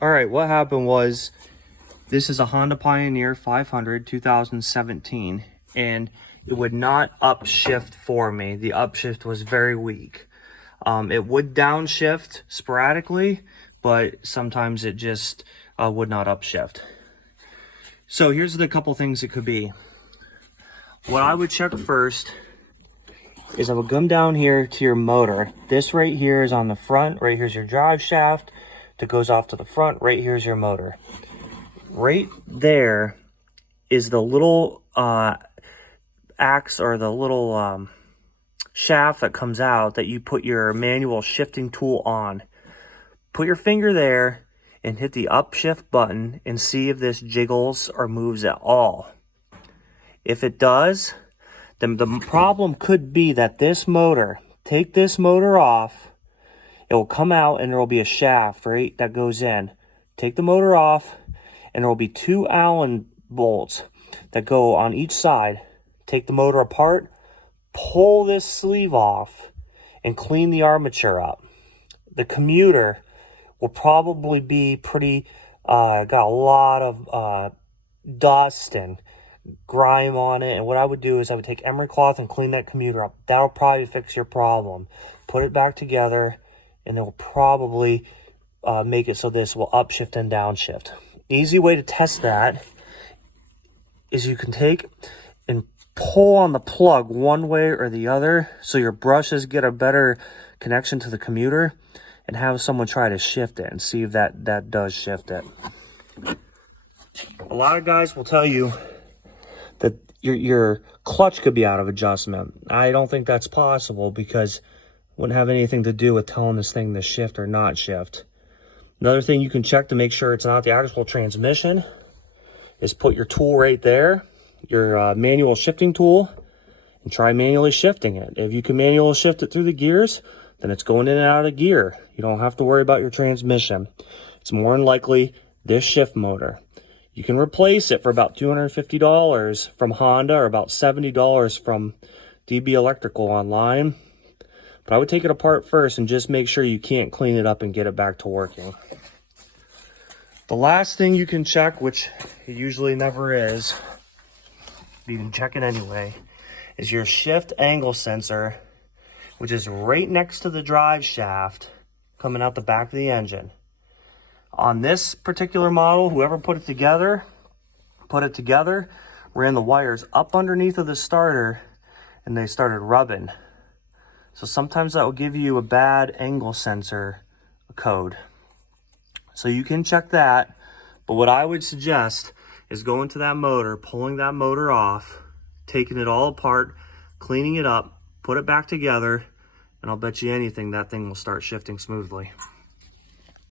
All right, what happened was, this is a Honda Pioneer 500 2017, and it would not upshift for me. The upshift was very weak. It would downshift sporadically, but sometimes it just would not upshift. So here's the couple things it could be. What I would check first is I would come down here to your motor. This right here is on the front. Right here's your drive shaft that goes off to the front. Right here's your motor. Right there is the little axe, or the little shaft that comes out that you put your manual shifting tool on. Put your finger there and hit the upshift button and see if this jiggles or moves at all. If it does, then the problem could be that this motor, take this motor off, it will come out and there will be a shaft, right, that goes in. Take the motor off and there will be 2 Allen bolts that go on each side. Take the motor apart, pull this sleeve off, and clean the armature up. The commuter will probably be pretty, got a lot of dust and grime on it. And what I would do is I would take emery cloth and clean that commuter up. That'll probably fix your problem. Put it back together, and it will probably make it so this will upshift and downshift. Easy way to test that is you can take and pull on the plug one way or the other so your brushes get a better connection to the commuter, and have someone try to shift it and see if that does shift it. A lot of guys will tell you that your clutch could be out of adjustment. I don't think that's possible, because it wouldn't have anything to do with telling this thing to shift or not shift. Another thing you can check to make sure it's not the actual transmission is put your tool right there, your manual shifting tool, and try manually shifting it. If you can manually shift it through the gears, then it's going in and out of gear. You don't have to worry about your transmission. It's more than likely this shift motor. You can replace it for about $250 from Honda, or about $70 from DB Electrical online. But I would take it apart first and just make sure you can't clean it up and get it back to working. The last thing you can check, which it usually never is, but you can check it anyway, is your shift angle sensor, which is right next to the drive shaft coming out the back of the engine. On this particular model, whoever put it together, ran the wires up underneath of the starter, and they started rubbing. So sometimes that will give you a bad angle sensor code. So you can check that, but what I would suggest is going to that motor, pulling that motor off, taking it all apart, cleaning it up, put it back together, and I'll bet you anything that thing will start shifting smoothly.